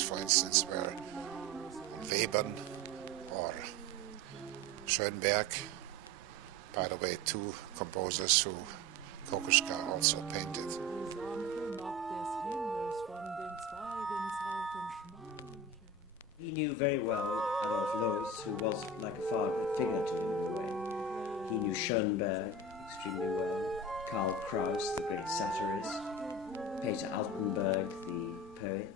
For instance, were Webern or Schönberg, by the way, two composers who Kokoschka also painted. He knew very well Adolf Loos, who was like a father figure to him in a way. He knew Schönberg extremely well, Karl Kraus, the great satirist, Peter Altenberg, the poet,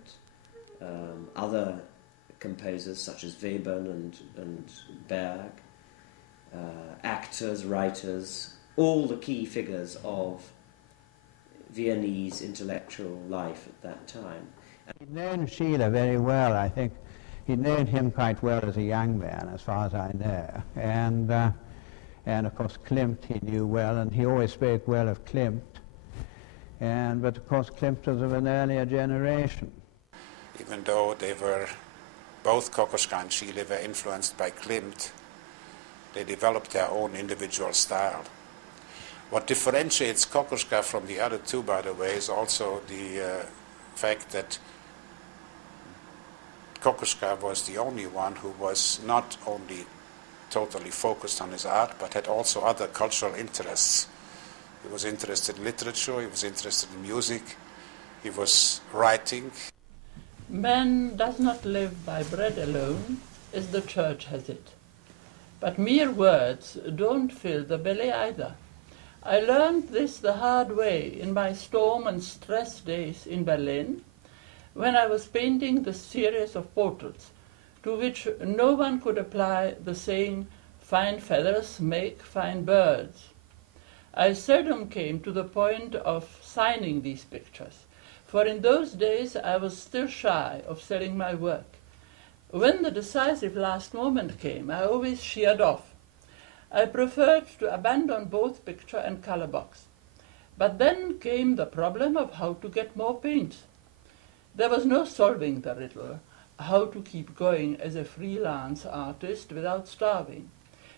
other composers such as Webern and Berg, actors, writers, all the key figures of Viennese intellectual life at that time. He'd known Schiele very well, I think. He'd known him quite well as a young man, as far as I know. And of course KLIMT he knew well, and he always spoke well of KLIMT. But of course KLIMT was of an earlier generation. Even though they were, both Kokoschka and Schiele were influenced by KLIMT, they developed their own individual style. What differentiates Kokoschka from the other two, by the way, is also the fact that Kokoschka was the only one who was not only totally focused on his art, but had also other cultural interests. He was interested in literature, he was interested in music, he was writing. Man does not live by bread alone, as the church has it. But mere words don't fill the belly either. I learned this the hard way in my storm and stress days in Berlin, when I was painting the series of portraits, to which no one could apply the saying, "Fine feathers make fine birds." I seldom came to the point of signing these pictures, for in those days I was still shy of selling my work. When the decisive last moment came, I always sheared off. I preferred to abandon both picture and color box. But then came the problem of how to get more paints. There was no solving the riddle, how to keep going as a freelance artist without starving.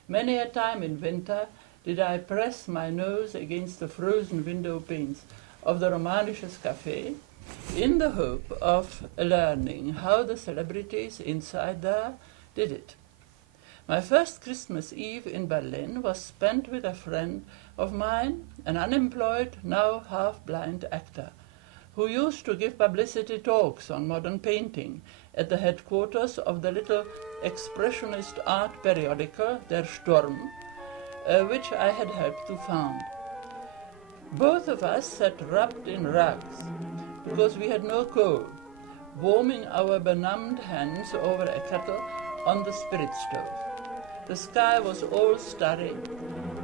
Many a time in winter did I press my nose against the frozen window panes of the Romanisches Café in the hope of learning how the celebrities inside there did it. My first Christmas Eve in Berlin was spent with a friend of mine, an unemployed, now half-blind actor, who used to give publicity talks on modern painting at the headquarters of the little expressionist art periodical, Der Sturm, which I had helped to found. Both of us sat wrapped in rugs, because we had no coal, warming our benumbed hands over a kettle on the spirit stove. The sky was all starry,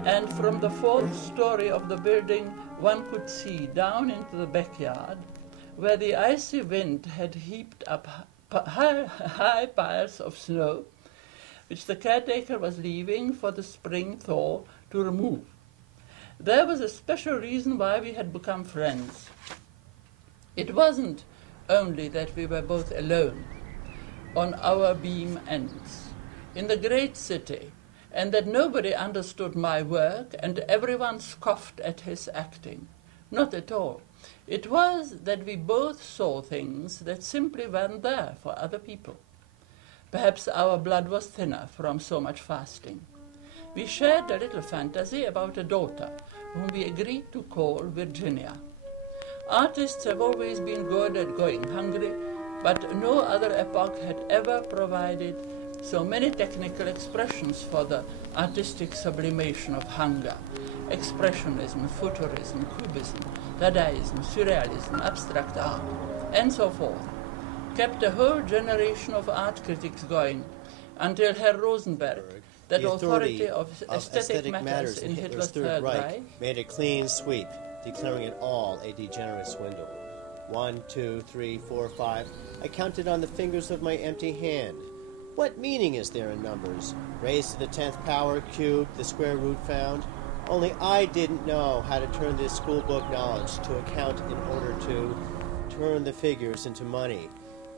and from the fourth story of the building one could see down into the backyard, where the icy wind had heaped up high piles of snow, which the caretaker was leaving for the spring thaw to remove. There was a special reason why we had become friends. It wasn't only that we were both alone on our beam ends in the great city, and that nobody understood my work and everyone scoffed at his acting. Not at all. It was that we both saw things that simply weren't there for other people. Perhaps our blood was thinner from so much fasting. We shared a little fantasy about a daughter whom we agreed to call Virginia. Artists have always been good at going hungry, but no other epoch had ever provided so many technical expressions for the artistic sublimation of hunger. Expressionism, Futurism, Cubism, Dadaism, Surrealism, abstract art, and so forth, kept a whole generation of art critics going until Herr Rosenberg, that authority of aesthetic matters in Hitler's Third Reich, made a clean sweep, declaring it all a degenerate swindle. 1, 2, 3, 4, 5. I counted on the fingers of my empty hand. What meaning is there in numbers? Raised to the 10th power, cubed, the square root found? Only I didn't know how to turn this schoolbook knowledge to account in order to turn the figures into money.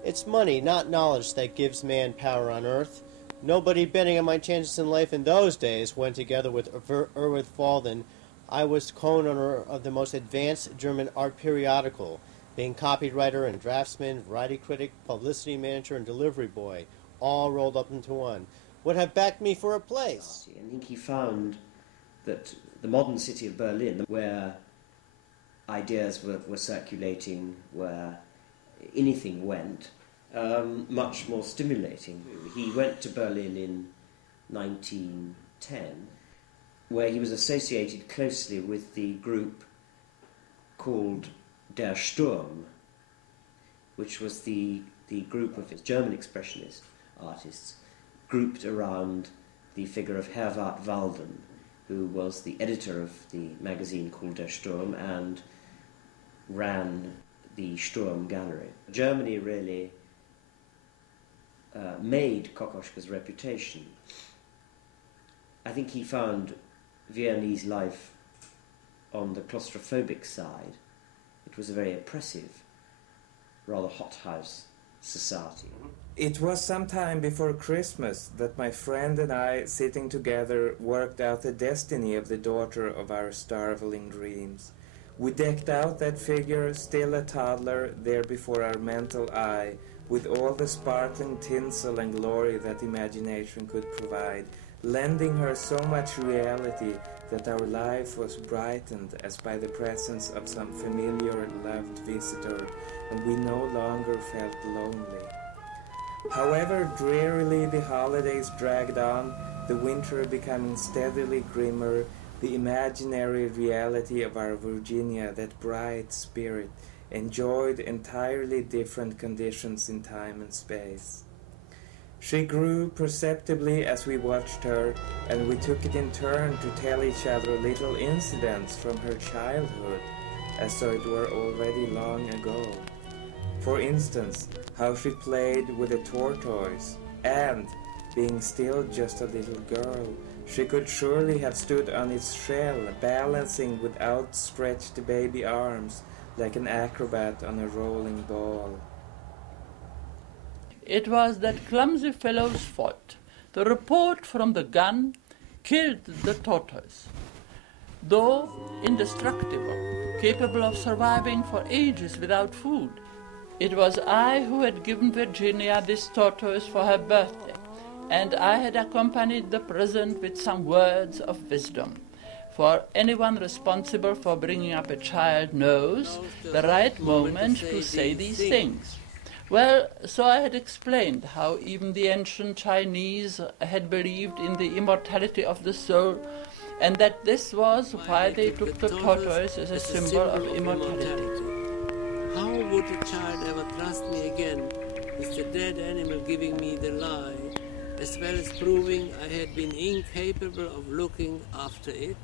It's money, not knowledge, that gives man power on earth. Nobody betting on my chances in life in those days went together with Erwin Falden. I was co-owner of the most advanced German art periodical, Being copywriter and draftsman, variety critic, publicity manager, and delivery boy, all rolled up into one, would have backed me for a place. I think he found that the modern city of Berlin, where ideas were circulating, where anything went, much more stimulating. He went to Berlin in 1910, where he was associated closely with the group called Der Sturm, which was the group of German expressionist artists grouped around the figure of Herwart Walden, who was the editor of the magazine called Der Sturm and ran the Sturm Gallery. Germany really made Kokoschka's reputation. I think he found Viennese life on the claustrophobic side. It was a very oppressive, rather hothouse society. It was some time before Christmas that my friend and I, sitting together, worked out the destiny of the daughter of our starveling dreams. We decked out that figure, still a toddler, there before our mental eye, with all the sparkling tinsel and glory that imagination could provide, lending her so much reality that our life was brightened as by the presence of some familiar, loved visitor, and we no longer felt lonely. However drearily the holidays dragged on, the winter becoming steadily grimmer, the imaginary reality of our Virginia, that bright spirit, enjoyed entirely different conditions in time and space. She grew perceptibly as we watched her, and we took it in turn to tell each other little incidents from her childhood, as though it were already long ago. For instance, how she played with a tortoise, and, being still just a little girl, she could surely have stood on its shell, balancing with outstretched baby arms, like an acrobat on a rolling ball. It was that clumsy fellow's fault. The report from the gun killed the tortoise. Though indestructible, capable of surviving for ages without food, it was I who had given Virginia this tortoise for her birthday, and I had accompanied the present with some words of wisdom. For anyone responsible for bringing up a child knows the right moment to say these things. Well, so I had explained how even the ancient Chinese had believed in the immortality of the soul, and that this was why they took the tortoise as a symbol of immortality. How would a child ever trust me again with the dead animal giving me the lie, as well as proving I had been incapable of looking after it?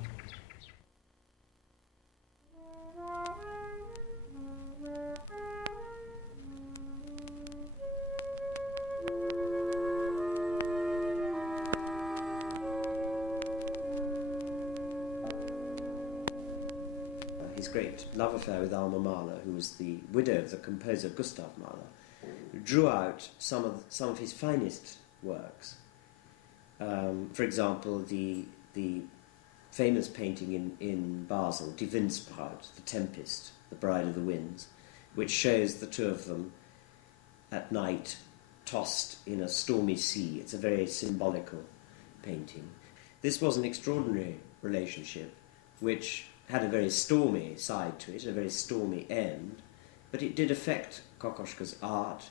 His great love affair with Alma Mahler, who was the widow of the composer Gustav Mahler, drew out some of his finest works. For example, the famous painting in Basel, Die Windsbraut, The Tempest, The Bride of the Winds, which shows the two of them at night tossed in a stormy sea. It's a very symbolical painting. This was an extraordinary relationship which had a very stormy side to it, a very stormy end, but it did affect Kokoschka's art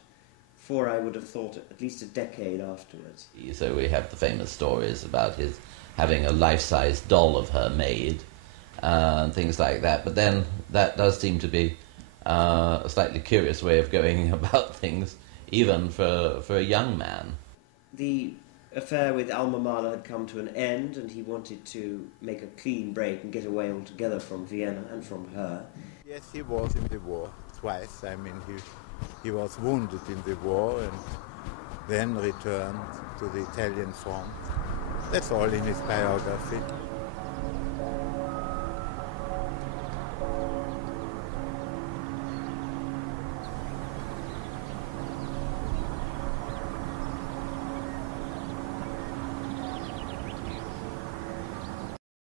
for, I would have thought, at least a decade afterwards. So we have the famous stories about his having a life-size doll of her made, and things like that, but then that does seem to be a slightly curious way of going about things, even for a young man. The affair with Alma Mahler had come to an end, and he wanted to make a clean break and get away altogether from Vienna and from her. Yes, he was in the war twice. I mean, he was wounded in the war and then returned to the Italian front. That's all in his biography.